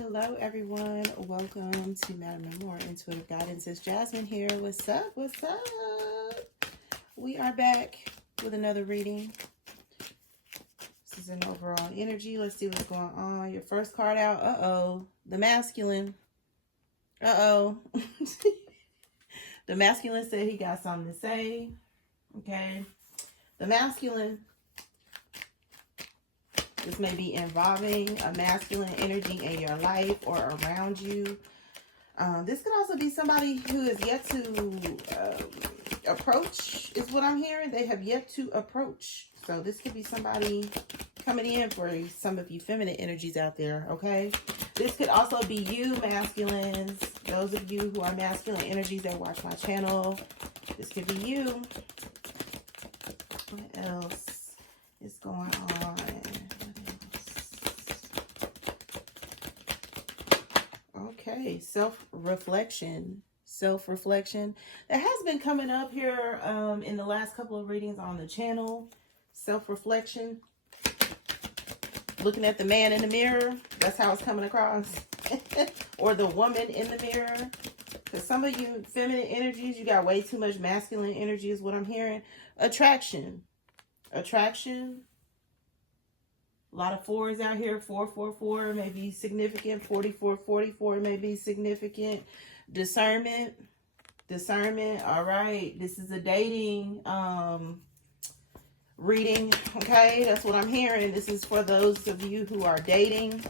Hello, everyone. Welcome to MadamMemoir Intuitive Guidance. It's Jasmine here. What's up? What's up? We are back with another reading. This is an overall energy. Let's see what's going on. Your first card out. Uh-oh. The masculine. Uh-oh. The masculine said he got something to say. Okay. The masculine. This may be involving a masculine energy in your life or around you. This could also be somebody who is yet to approach, is what I'm hearing. They have yet to approach. So this could be somebody coming in for some of you feminine energies out there, okay? This could also be you, masculines. Those of you who are masculine energies that watch my channel. This could be you. What else is going on? Okay, self-reflection. Self-reflection. That has been coming up here in the last couple of readings on the channel. Self-reflection. Looking at the man in the mirror. That's how it's coming across. Or the woman in the mirror. Because some of you feminine energies, you got way too much masculine energy is what I'm hearing. Attraction. Attraction. A lot of fours out here. 444 may be significant. 4444 may be significant. Discernment. Discernment. All right. This is a dating reading. Okay. That's what I'm hearing. This is for those of you who are dating.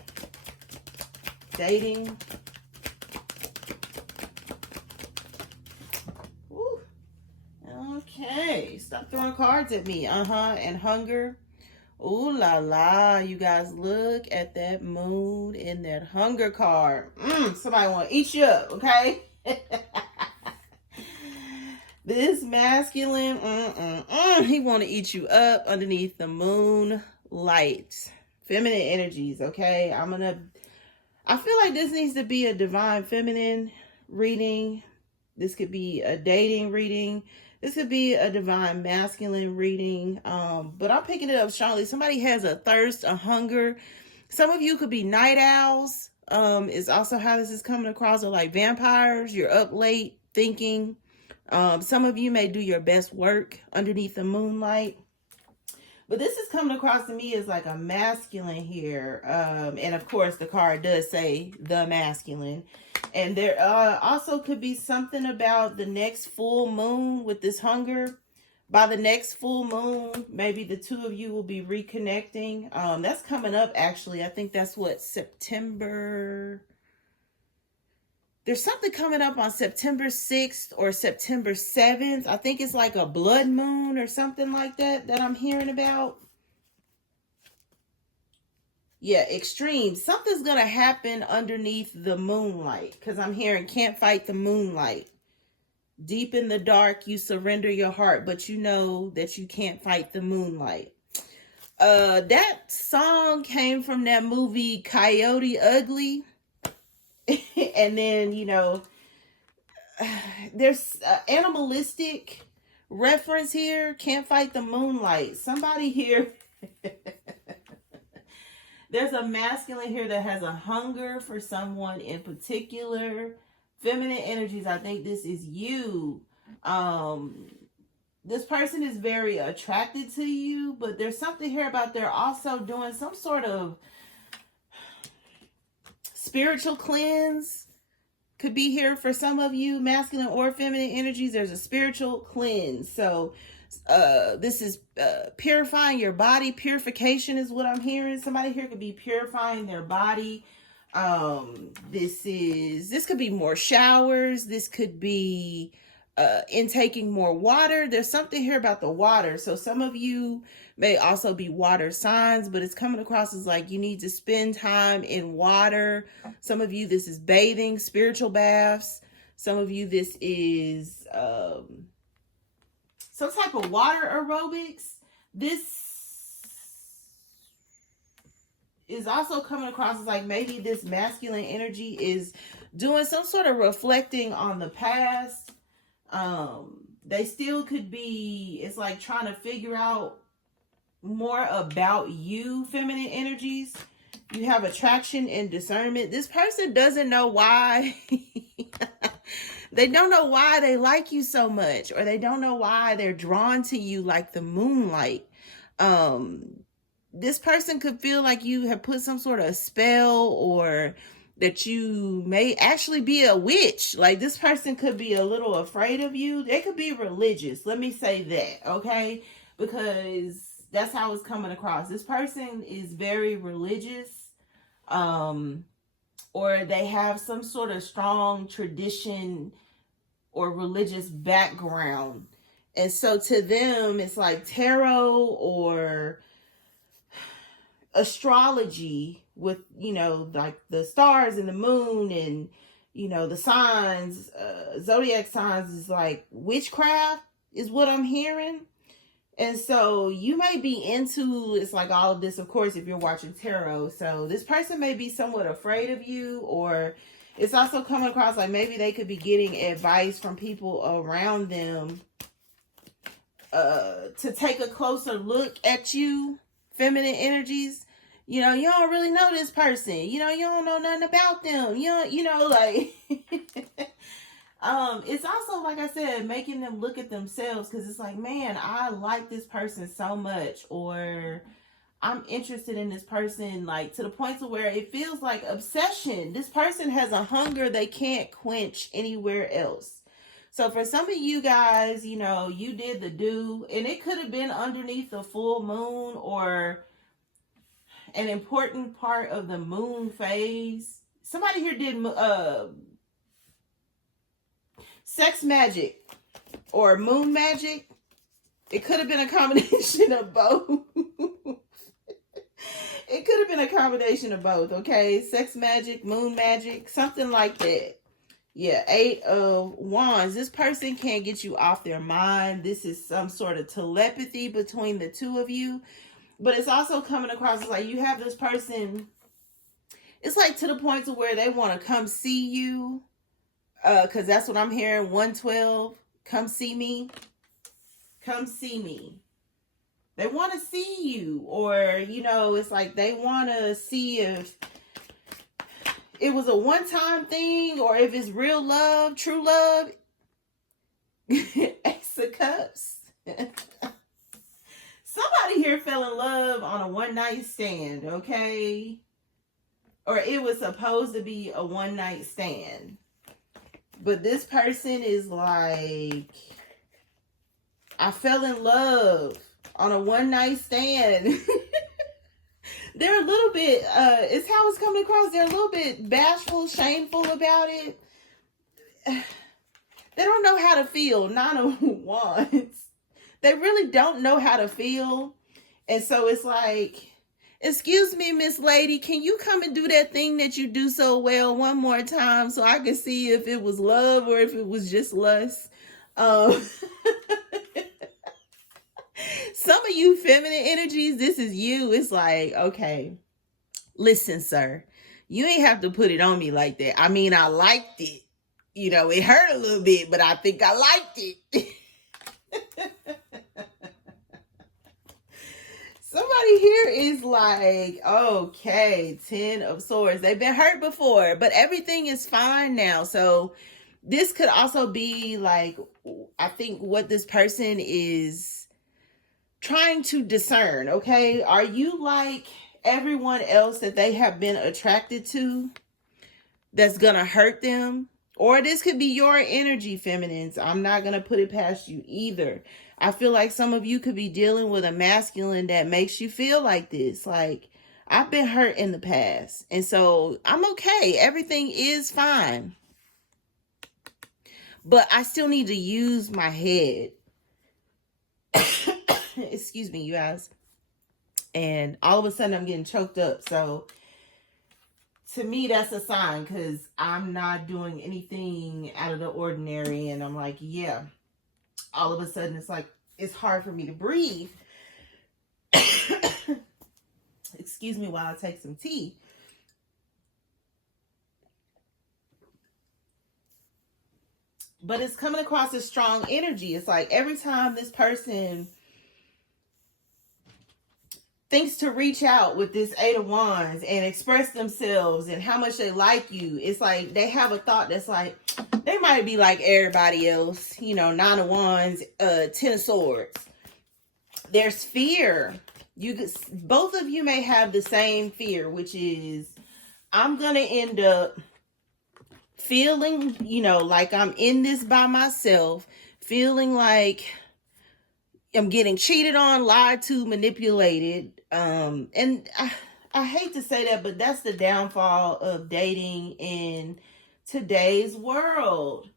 Dating. Woo. Okay. Stop throwing cards at me. And hunger. Ooh la la, you guys, look at that moon in that hunger card. Somebody want to eat you up, okay? This masculine, he want to eat you up underneath the moonlight. Feminine energies, okay? I feel like this needs to be a divine feminine reading. This could be a dating reading. This could be a divine masculine reading, but I'm picking it up strongly. Somebody has a thirst, a hunger. Some of you could be night owls, is also how this is coming across, or like vampires. You're up late thinking. Some of you may do your best work underneath the moonlight. But this is coming across to me as like a masculine here. And of course, the card does say the masculine. And there also could be something about the next full moon with this hunger. By the next full moon, maybe the two of you will be reconnecting. That's coming up, actually. I think that's what, September... There's something coming up on September 6th or September 7th. I think it's like a blood moon or something like that I'm hearing about. Yeah, extreme. Something's going to happen underneath the moonlight, because I'm hearing can't fight the moonlight. Deep in the dark, you surrender your heart, but you know that you can't fight the moonlight. That song came from that movie Coyote Ugly. And then, you know, there's animalistic reference here. Can't fight the moonlight. Somebody here. There's a masculine here that has a hunger for someone in particular. Feminine energies, I think this is you. This person is very attracted to you, but there's something here about they're also doing some sort of spiritual cleanse. Could be here for some of you, masculine or feminine energies. There's a spiritual cleanse. So this is purifying your body. Purification is what I'm hearing. Somebody here could be purifying their body. This could be more showers. This could be intaking more water. There's something here about the water. So some of you may also be water signs, but it's coming across as like you need to spend time in water. Some of you, this is bathing, spiritual baths. Some of you, this is some type of water aerobics. This is also coming across as like maybe this masculine energy is doing some sort of reflecting on the past. They still could be, it's like trying to figure out more about you, feminine energies. You have attraction and discernment. This person doesn't know why. They don't know why they like you so much, or they don't know why they're drawn to you like the moonlight. This person could feel like you have put some sort of spell, or that you may actually be a witch. Like, this person could be a little afraid of you. They could be religious. Let me say that, okay? Because that's how it's coming across. This person is very religious, or they have some sort of strong tradition or religious background. And so to them, it's like tarot or astrology with, you know, like the stars and the moon and, you know, the signs, zodiac signs is like witchcraft is what I'm hearing. And so you may be into, it's like all of this, of course, if you're watching tarot. So this person may be somewhat afraid of you, or it's also coming across like maybe they could be getting advice from people around them to take a closer look at you, feminine energies. You know, you don't really know this person. You know, you don't know nothing about them. You know, like... It's also, like I said, making them look at themselves, because it's like, man, I like this person so much, or I'm interested in this person, like to the point to where it feels like obsession. This person has a hunger they can't quench anywhere else. So for some of you guys, you know, you did the do, and it could have been underneath the full moon or an important part of the moon phase. Somebody here did sex magic or moon magic. It could have been a combination of both. It could have been a combination of both, okay? Sex magic, moon magic, something like that. Yeah, 8 of Wands. This person can't get you off their mind. This is some sort of telepathy between the two of you. But it's also coming across like you have this person, it's like to the point to where they want to come see you. Because that's what I'm hearing. 112, come see me. Come see me. They want to see you. Or, you know, it's like they want to see if it was a one-time thing, or if it's real love, true love. Ace of Cups. Somebody here fell in love on a one-night stand, okay? Or it was supposed to be a one-night stand. But this person is like, I fell in love on a one-night stand. They're a little bit, it's how it's coming across. They're a little bit bashful, shameful about it. They don't know how to feel. 9 of Wands. They really don't know how to feel. And so it's like, excuse me, Miss Lady, can you come and do that thing that you do so well one more time so I can see if it was love or if it was just lust? Some of you feminine energies, this is you. It's like, okay, listen, sir, you ain't have to put it on me like that. I mean, I liked it. You know, it hurt a little bit, but I think I liked it. Somebody here is like, okay, 10 of Swords. They've been hurt before, but everything is fine now. So this could also be like, I think what this person is trying to discern, okay? Are you like everyone else that they have been attracted to that's gonna hurt them? Or this could be your energy, feminines. I'm not gonna put it past you either. I feel like some of you could be dealing with a masculine that makes you feel like this. Like, I've been hurt in the past, and so I'm okay. Everything is fine. But I still need to use my head. Excuse me, you guys. And all of a sudden I'm getting choked up. So to me, that's a sign, because I'm not doing anything out of the ordinary. And I'm like, yeah. All of a sudden it's like, it's hard for me to breathe. Excuse me while I take some tea. But it's coming across as strong energy. It's like every time this person thinks to reach out with this Eight of Wands and express themselves and how much they like you. It's like they have a thought that's like, they might be like everybody else, you know, Nine of Wands, Ten of Swords. There's fear. Both of you may have the same fear, which is, I'm going to end up feeling, you know, like I'm in this by myself, feeling like I'm getting cheated on, lied to, manipulated. And I hate to say that, but that's the downfall of dating in today's world.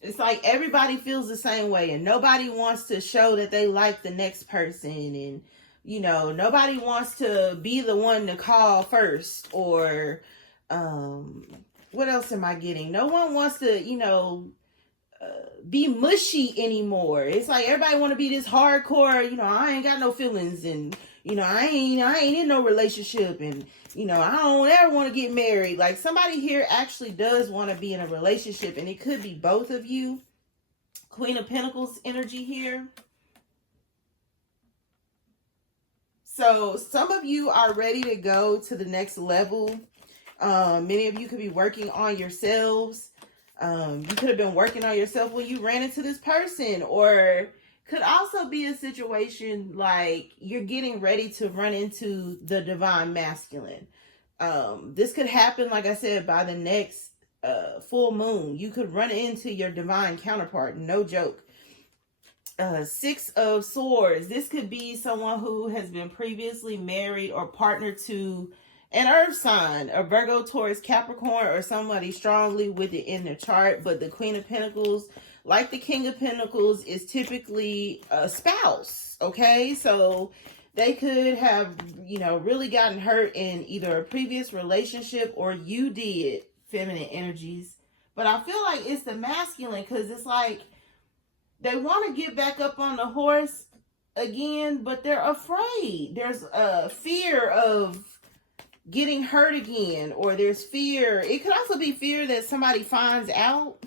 It's like everybody feels the same way, and nobody wants to show that they like the next person, and you know, nobody wants to be the one to call first, or what else am I getting? No one wants to, you know, be mushy anymore. It's like everybody want to be this hardcore, you know, I ain't got no feelings, and you know, I ain't in no relationship, and you know, I don't ever want to get married. Like, somebody here actually does want to be in a relationship, and it could be both of you. Queen of Pentacles energy here. So some of you are ready to go to the next level. Many of you could be working on yourselves. You could have been working on yourself when you ran into this person, or could also be a situation like you're getting ready to run into the divine masculine. This could happen, like I said, by the next full moon. You could run into your divine counterpart, no joke. Six of Swords. This could be someone who has been previously married or partnered to an earth sign, a Virgo, Taurus, Capricorn, or somebody strongly with it in the chart. But the Queen of Pentacles, like the King of Pentacles, is typically a spouse. Okay, so they could have, you know, really gotten hurt in either a previous relationship, or you did, feminine energies. But I feel like it's the masculine, because it's like they want to get back up on the horse again, but they're afraid. There's a fear of getting hurt again, or there's fear. It could also be fear that somebody finds out,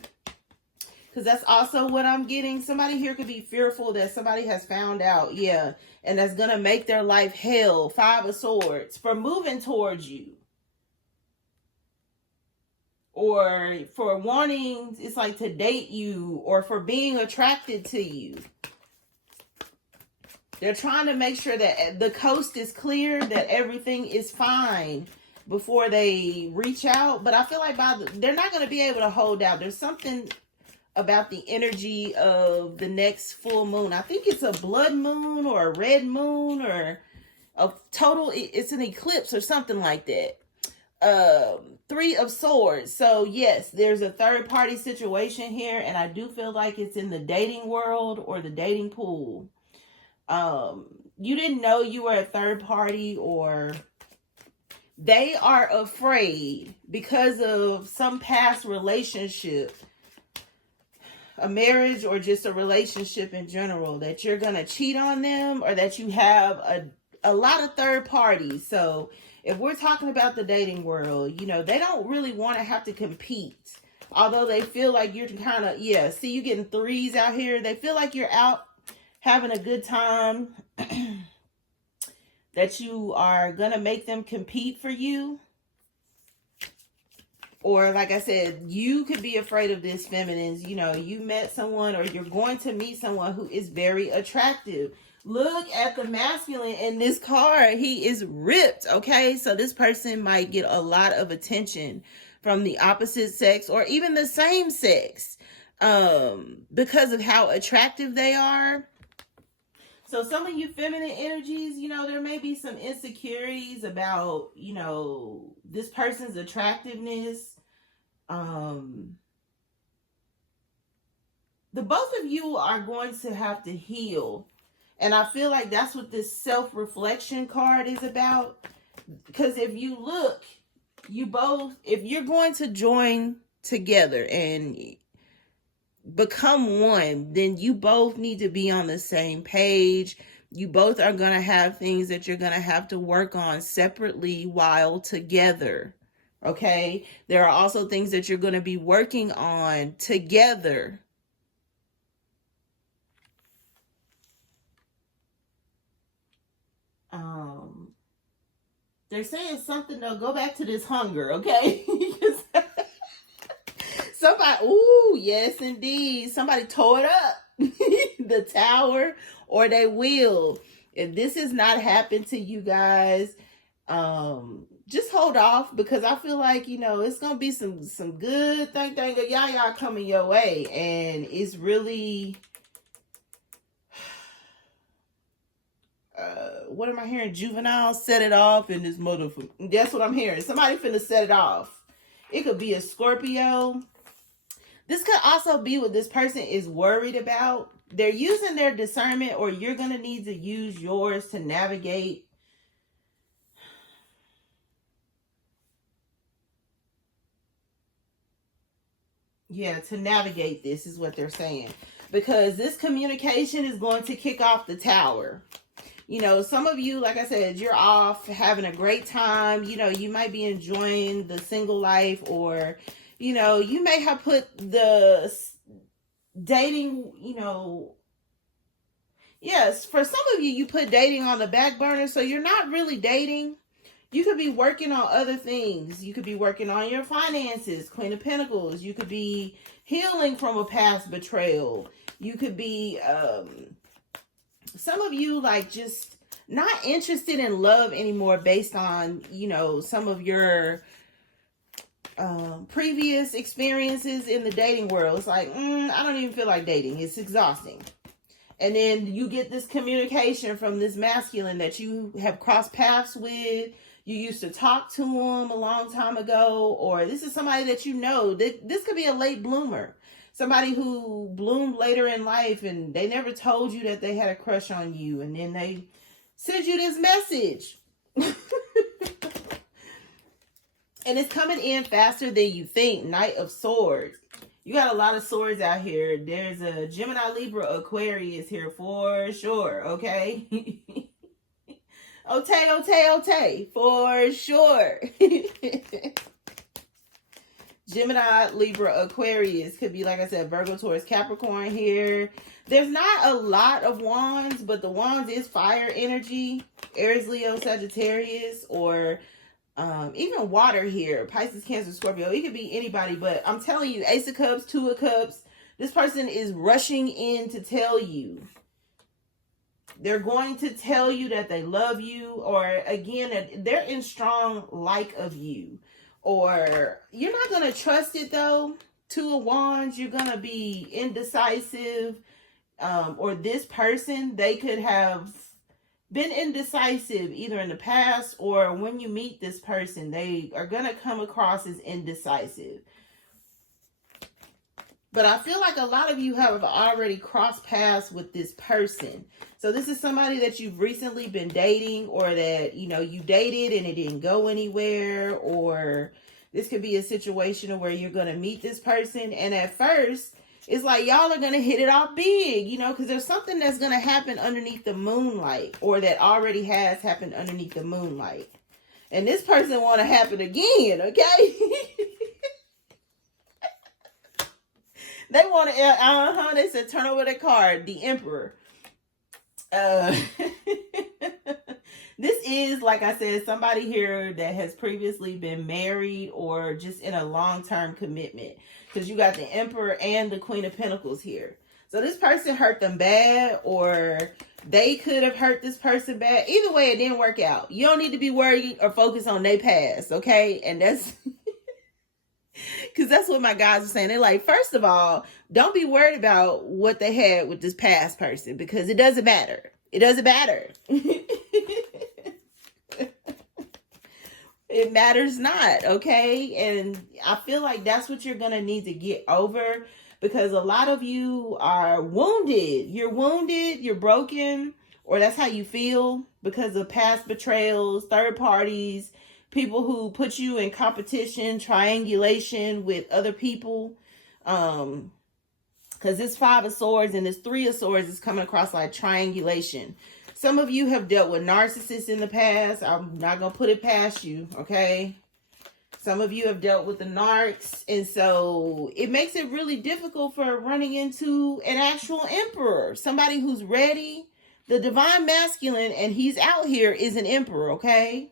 because that's also what I'm getting. Somebody here could be fearful that somebody has found out, yeah, and that's gonna make their life hell. Five of Swords, for moving towards you, or for wanting, it's like, to date you, or for being attracted to you. They're trying to make sure that the coast is clear, that everything is fine before they reach out. But I feel like they're not going to be able to hold out. There's something about the energy of the next full moon. I think it's a blood moon or a red moon, or a total, it's an eclipse or something like that. Three of Swords. So yes, there's a third party situation here, and I do feel like it's in the dating world or the dating pool. You didn't know you were a third party, or they are afraid because of some past relationship, a marriage, or just a relationship in general, that you're gonna cheat on them, or that you have a lot of third parties. So if we're talking about the dating world, you know, they don't really want to have to compete. Although they feel like you're kind of, yeah, see, you getting threes out here. They feel like you're out having a good time, that you are going to make them compete for you. Or like I said, you could be afraid of this, feminines. You know, you met someone, or you're going to meet someone who is very attractive. Look at the masculine in this card. He is ripped, okay? So this person might get a lot of attention from the opposite sex, or even the same sex, because of how attractive they are. So some of you feminine energies, you know, there may be some insecurities about, you know, this person's attractiveness. The both of you are going to have to heal. And I feel like that's what this self-reflection card is about. Because if you look, you both, if you're going to join together and become one, then you both need to be on the same page. You both are going to have things that you're going to have to work on separately while together. Okay? There are also things that you're going to be working on together. They're saying something, though. Go back to this hunger, okay? Somebody, ooh, yes, indeed. Somebody tore it up. The tower, or they will. If this has not happened to you guys, just hold off, because I feel like, it's gonna be some good thing y'all coming your way, and it's really what am I hearing? Juvenile set it off, and this motherfucker. That's what I'm hearing. Somebody finna set it off. It could be a Scorpio. This could also be what this person is worried about. They're using their discernment, or you're gonna need to use yours to navigate. Yeah, to navigate this is what they're saying. Because this communication is going to kick off the tower. Some of you, like I said, you're off having a great time. You might be enjoying the single life, or, you may have put the dating, yes, for some of you, you put dating on the back burner. So you're not really dating. You could be working on other things. You could be working on your finances, Queen of Pentacles. You could be healing from a past betrayal. You could be, some of you, like, just not interested in love anymore based on, some of your previous experiences in the dating world. It's like, I don't even feel like dating. It's exhausting. And then you get this communication from this masculine that you have crossed paths with. You used to talk to him a long time ago, or this is somebody that this could be a late bloomer. Somebody who bloomed later in life, and they never told you that they had a crush on you, and then they send you this message. And it's coming in faster than you think. Knight of Swords. You got a lot of swords out here. There's a Gemini, Libra, Aquarius here for sure, okay? Ote, for sure. Gemini, Libra, Aquarius. Could be, like I said, Virgo, Taurus, Capricorn here. There's not a lot of wands, but the wands is fire energy. Aries, Leo, Sagittarius, or even water here. Pisces, Cancer, Scorpio. It could be anybody, but I'm telling you, Ace of Cups, Two of Cups. This person is rushing in to tell you. They're going to tell you that they love you, or again, that they're in strong like of you. Or you're not going to trust it though. Two of Wands, you're going to be indecisive. Or this person, they could have been indecisive either in the past, or when you meet this person, they are going to come across as indecisive. But I feel like a lot of you have already crossed paths with this person. So this is somebody that you've recently been dating, or that, you dated and it didn't go anywhere. Or this could be a situation where you're going to meet this person, and at first it's like y'all are going to hit it off big, because there's something that's going to happen underneath the moonlight, or that already has happened underneath the moonlight. And this person want to happen again, okay? They want to, they said turn over the card, the Emperor. This is, like I said, somebody here that has previously been married, or just in a long-term commitment. Because you got the Emperor and the Queen of Pentacles here. So this person hurt them bad, or they could have hurt this person bad. Either way, it didn't work out. You don't need to be worried or focused on their past, okay? And that's... Because that's what my guys are saying. They're like, first of all, don't be worried about what they had with this past person, because it doesn't matter. It doesn't matter. It matters not, okay? And I feel like that's what you're going to need to get over, because a lot of you are wounded. You're wounded, you're broken, or that's how you feel because of past betrayals, third parties, people who put you in competition, triangulation with other people. Because this Five of Swords and this Three of Swords is coming across like triangulation. Some of you have dealt with narcissists in the past. I'm not going to put it past you, okay? Some of you have dealt with the narcs. And so it makes it really difficult for running into an actual emperor. Somebody who's ready. The divine masculine, and he's out here, is an emperor, okay?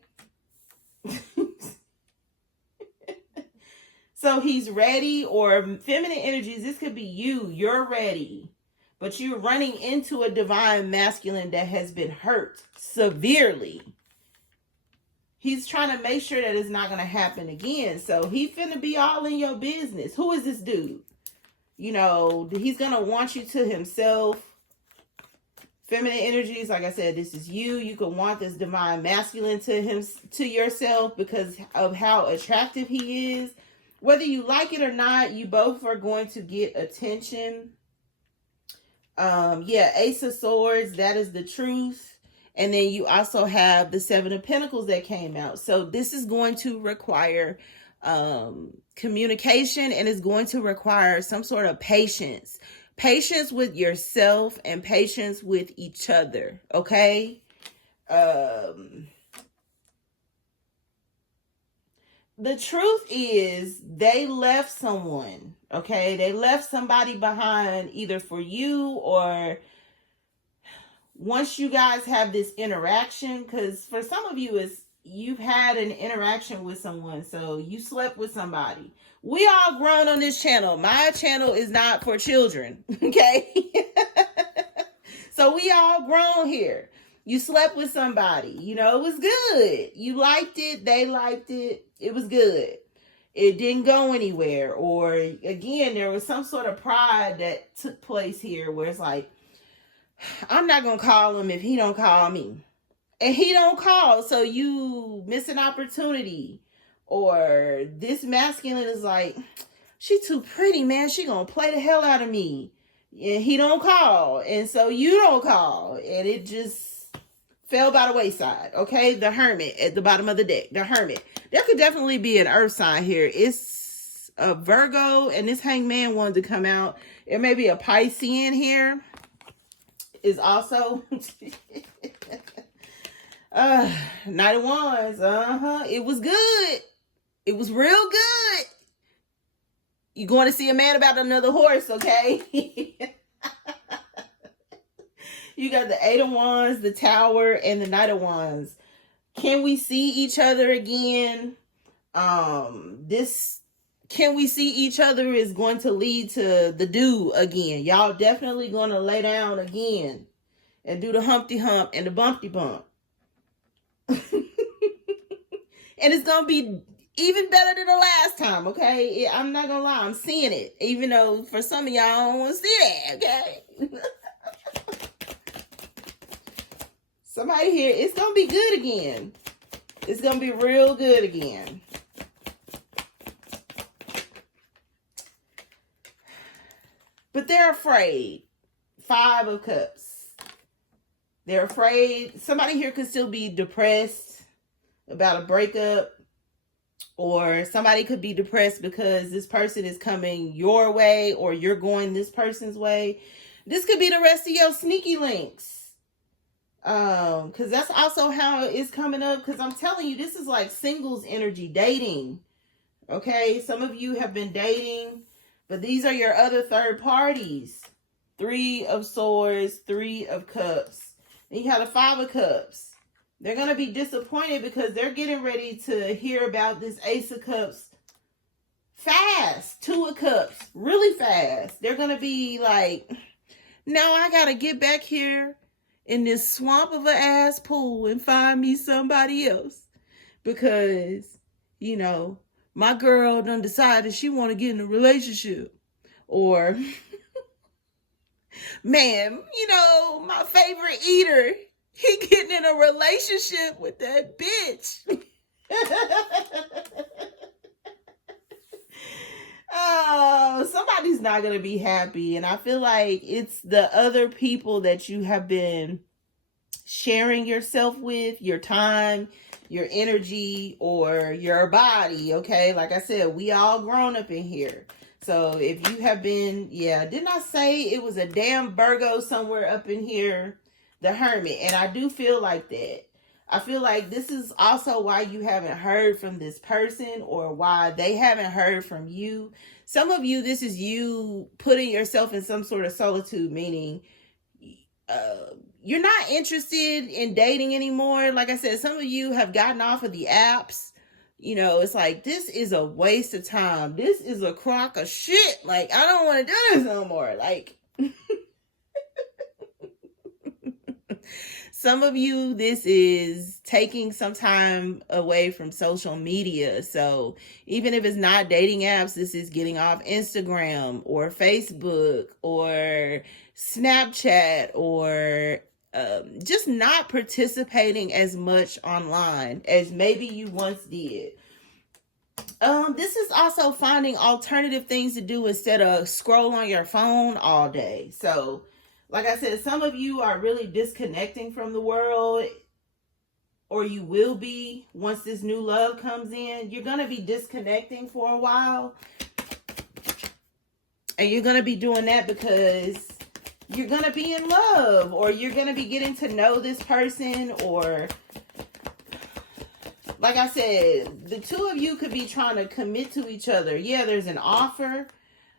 So he's ready, or feminine energies, this could be you. You're ready, but you're running into a divine masculine that has been hurt severely. He's trying to make sure that it's not going to happen again. So he finna be all in your business. Who is this dude? You know, he's going to want you to himself. Feminine energies, like I said, this is you. You can want this divine masculine to him, to yourself, because of how attractive he is. Whether you like it or not, you both are going to get attention. Yeah, Ace of Swords, that is the truth. And then you also have the Seven of Pentacles that came out. So this is going to require communication, and it's going to require some sort of patience. Patience with yourself and patience with each other, okay? The truth is they left someone, okay? They left somebody behind, either for you, or once you guys have this interaction, because for some of you, it's you've had an interaction with someone, so you slept with somebody. We all grown on this channel. My channel is not for children, okay? So we all grown here. You slept with somebody. You know, it was good. You liked it. They liked it. It was good. It didn't go anywhere. Or, again, there was some sort of pride that took place here where it's like, I'm not going to call him if he don't call me. And he don't call, so you miss an opportunity. Or this masculine is like, she too pretty, man. She going to play the hell out of me. And he don't call. And so you don't call. And it just fell by the wayside, okay? The Hermit at the bottom of the deck. The Hermit. There could definitely be an earth sign here. It's a Virgo, and this Hangman wanted to come out. There may be a Piscean here. Is also... Knight of Wands. It was good. It was real good. You're going to see a man about another horse, okay? You got the Eight of Wands, the Tower, and the Knight of Wands. Can we see each other again? This can we see each other is going to lead to the do again. Y'all definitely going to lay down again and do the Humpty Hump and the Bumpty Bump. And it's going to be even better than the last time, okay? I'm not going to lie. I'm seeing it. Even though for some of y'all, I don't want to see that, okay? Somebody here, it's going to be good again. It's going to be real good again. But they're afraid. Five of Cups. They're afraid. Somebody here could still be depressed about a breakup. Or somebody could be depressed because this person is coming your way or you're going this person's way. This could be the rest of your sneaky links. Because that's also how it's coming up. Because I'm telling you, this is like singles energy, dating. Okay, some of you have been dating, but these are your other third parties. Three of Swords, Three of Cups. And you have the Five of Cups. They're going to be disappointed because they're getting ready to hear about this Ace of Cups fast. Two of Cups, really fast. They're going to be like, now I got to get back here in this swamp of an ass pool and find me somebody else. Because, you know, my girl done decided she want to get in a relationship. Or, man, you know, my favorite eater, he getting in a relationship with that bitch. Oh, somebody's not going to be happy. And I feel like it's the other people that you have been sharing yourself with, your time, your energy, or your body, okay? Like I said, we all grown up in here. So if you have been, didn't I say it was a damn Virgo somewhere up in here? The Hermit. And I do feel like that. I feel like this is also why you haven't heard from this person or why they haven't heard from you. Some of you, this is you putting yourself in some sort of solitude, meaning you're not interested in dating anymore. Like I said, some of you have gotten off of the apps You know, it's like, this is a waste of time. This is a crock of shit. Like, I don't want to do this no more. Like, some of you, this is taking some time away from social media. So even if it's not dating apps, this is getting off Instagram or Facebook or Snapchat, or just not participating as much online as maybe you once did. This is also finding alternative things to do instead of scroll on your phone all day. So, like I said, some of you are really disconnecting from the world, or you will be once this new love comes in. You're going to be disconnecting for a while. And you're going to be doing that because you're going to be in love, or you're going to be getting to know this person, or like I said, the two of you could be trying to commit to each other. Yeah, there's an offer.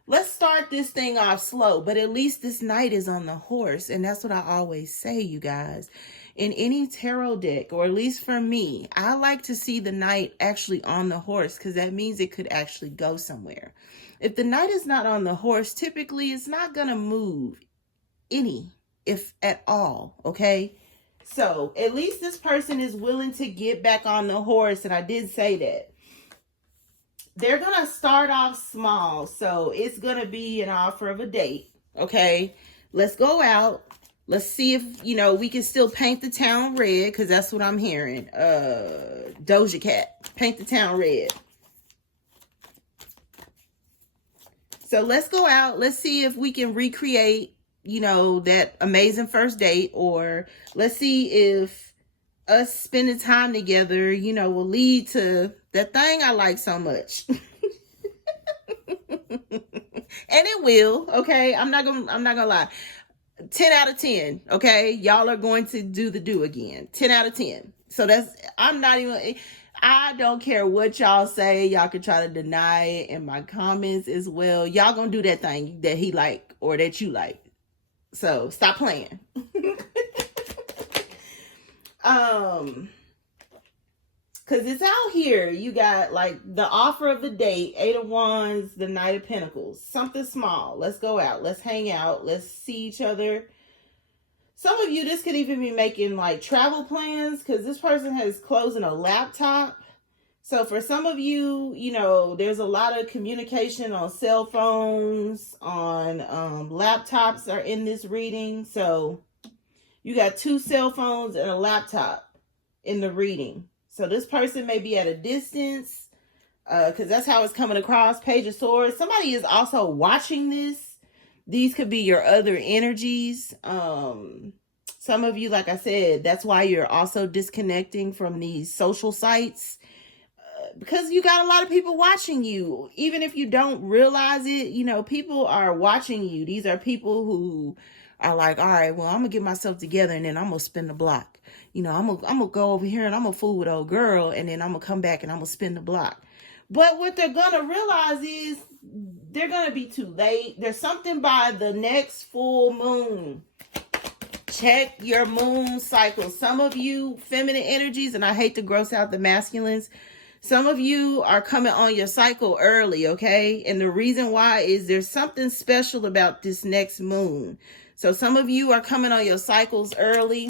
Let's start this thing off slow, but at least this knight is on the horse. And that's what I always say, you guys. In any tarot deck, or at least for me, I like to see the knight actually on the horse, because that means it could actually go somewhere. If the knight is not on the horse, typically it's not going to move any, if at all, okay? So at least this person is willing to get back on the horse, and I did say that. They're going to start off small, so it's going to be an offer of a date, okay? Let's go out. Let's see if, you know, we can still paint the town red, because that's what I'm hearing. Doja Cat, paint the town red. So let's go out. Let's see if we can recreate, you know, that amazing first date, or let's see if us spending time together, you know, will lead to that thing I like so much. And it will, okay? I'm not gonna lie. 10 out of 10, okay? Y'all are going to do the do again. 10 out of 10. So I don't care what y'all say. Y'all can try to deny it in my comments as well. Y'all gonna do that thing that he like, or that you like. So stop playing. Because it's out here. You got like the offer of the date, 8 of Wands, the Knight of Pentacles. Something small. Let's go out. Let's hang out. Let's see each other. Some of you, this could even be making like travel plans, because this person has closing a laptop. So for some of you, you know, there's a lot of communication on cell phones, on laptops are in this reading. So you got 2 cell phones and a laptop in the reading. So this person may be at a distance, because that's how it's coming across. Page of Swords. Somebody is also watching this. These could be your other energies. Some of you, like I said, that's why you're also disconnecting from these social sites, because you got a lot of people watching you. Even if you don't realize it, you know, people are watching you. These are people who are like, all right, well, I'm gonna get myself together, and then I'm gonna spin the block. You know, I'm gonna go over here and I'm gonna fool with old girl, and then I'm gonna come back and I'm gonna spin the block. But what they're gonna realize is they're gonna be too late. There's something by the next full moon. Check your moon cycle. Some of you feminine energies, and I hate to gross out the masculines, some of you are coming on your cycle early, okay? And the reason why is there's something special about this next moon. So some of you are coming on your cycles early.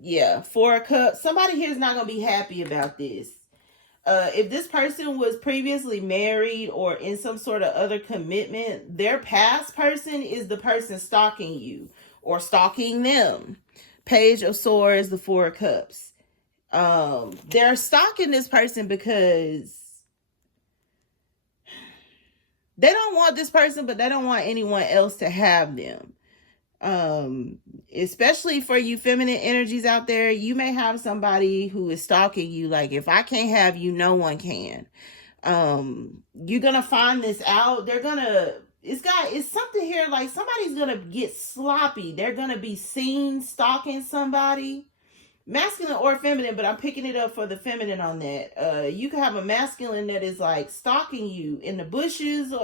Yeah, 4 of Cups. Somebody here is not going to be happy about this. If this person was previously married or in some sort of other commitment, their past person is the person stalking you or stalking them. Page of Swords, the 4 of Cups. They're stalking this person because they don't want this person, but they don't want anyone else to have them. Especially for you feminine energies out there, you may have somebody who is stalking you. Like, if I can't have you, no one can. You're gonna find this out. It's something here, like somebody's gonna get sloppy. They're gonna be seen stalking somebody, masculine or feminine, but I'm picking it up for the feminine on that. You can have a masculine that is like stalking you in the bushes,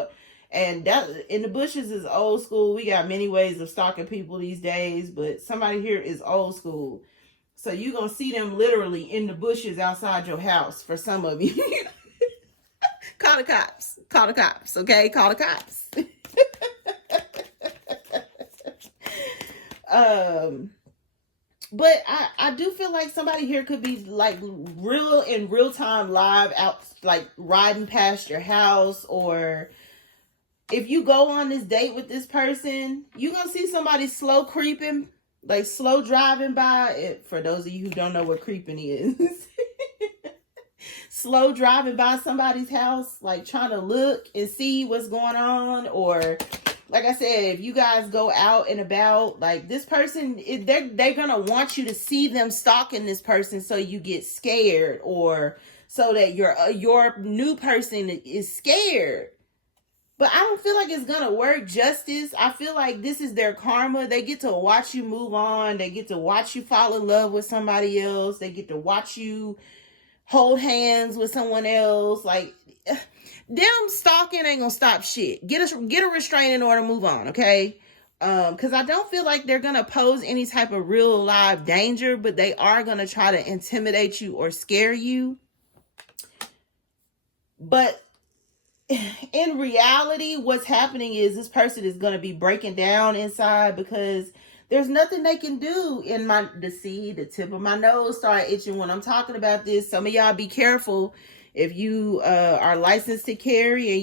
And that in the bushes is old school. We got many ways of stalking people these days, but somebody here is old school. So you're going to see them literally in the bushes outside your house for some of you. Call the cops. Call the cops, okay? Call the cops. But I do feel like somebody here could be like in real time live out, like riding past your house, or if you go on this date with this person, you're going to see somebody slow creeping, like slow driving by it. For those of you who don't know what creeping is, slow driving by somebody's house, like trying to look and see what's going on. Or like I said, if you guys go out and about, like this person, they're going to want you to see them stalking this person so you get scared, or so that your new person is scared. But I don't feel like it's going to work justice. I feel like this is their karma. They get to watch you move on. They get to watch you fall in love with somebody else. They get to watch you hold hands with someone else. Like, them stalking ain't gonna stop shit. Get a restraining order, move on, okay? Because I don't feel like they're gonna pose any type of real live danger, but they are gonna try to intimidate you or scare you. But in reality, what's happening is this person is gonna be breaking down inside, because there's nothing they can do. The tip of my nose start itching when I'm talking about this. Some of y'all be careful. If you are licensed to carry and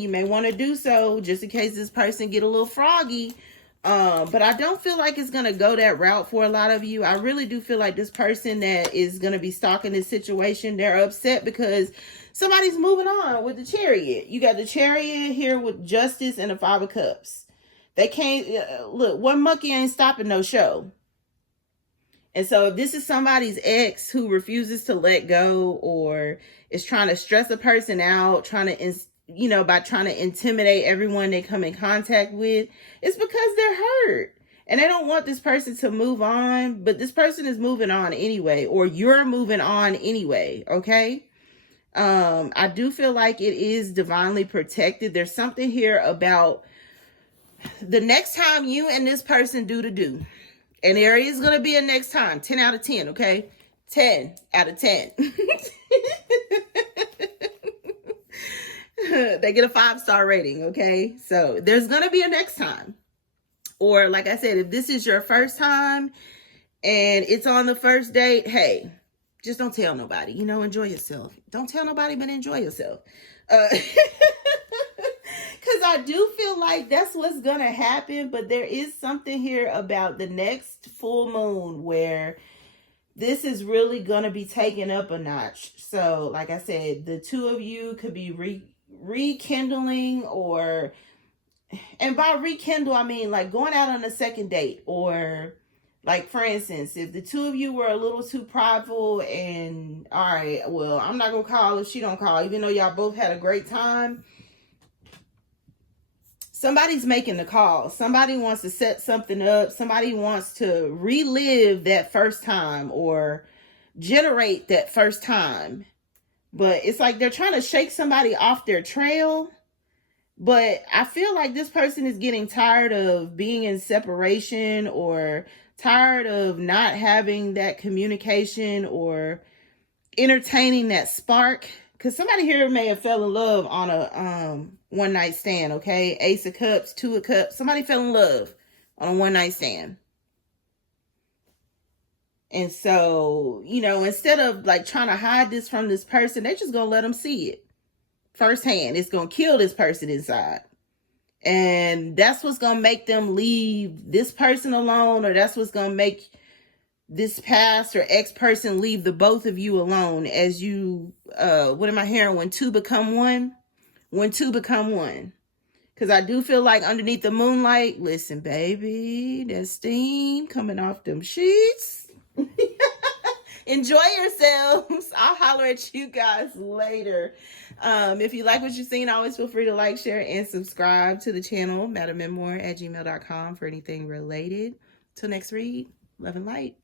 you may want to do so, just in case this person get a little froggy. But I don't feel like it's going to go that route for a lot of you. I really do feel like this person that is going to be stalking this situation, they're upset because somebody's moving on with the Chariot. You got the Chariot here with Justice and the Five of Cups. They can't, look, one monkey ain't stopping no show. And so if this is somebody's ex who refuses to let go, or is trying to stress a person out, by trying to intimidate everyone they come in contact with, it's because they're hurt. And they don't want this person to move on, but this person is moving on anyway, or you're moving on anyway, okay? I do feel like it is divinely protected. There's something here about the next time you and this person do. And there is going to be a next time. 10 out of 10, okay? 10 out of 10. They get a 5-star rating, okay? So there's going to be a next time. Or like I said, if this is your first time and it's on the first date, hey, just don't tell nobody. Enjoy yourself. Don't tell nobody, but enjoy yourself. Because I do feel like that's what's going to happen. But there is something here about the next full moon where this is really going to be taken up a notch. So, like I said, the two of you could be rekindling, and by rekindle, I mean like going out on a second date. Or like, for instance, if the two of you were a little too prideful and, all right, well, I'm not going to call if she don't call, even though y'all both had a great time. Somebody's making the call. Somebody wants to set something up. Somebody wants to relive that first time or generate that first time. But it's like they're trying to shake somebody off their trail. But I feel like this person is getting tired of being in separation, or tired of not having that communication or entertaining that spark. Because somebody here may have fell in love on a one night stand, okay? Ace of Cups, Two of Cups. Somebody fell in love on a one night stand. And so, instead of like trying to hide this from this person, they're just going to let them see it firsthand. It's going to kill this person inside. And that's what's going to make them leave this person alone, or that's what's going to make this past or ex person leave the both of you alone, as you, what am I hearing? When two become one? When two become one. Because I do feel like underneath the moonlight, listen, baby, that steam coming off them sheets. Enjoy yourselves. I'll holler at you guys later. If you like what you've seen, always feel free to like, share, and subscribe to the channel, MadamMemoir@gmail.com, for anything related. Till next read, love and light.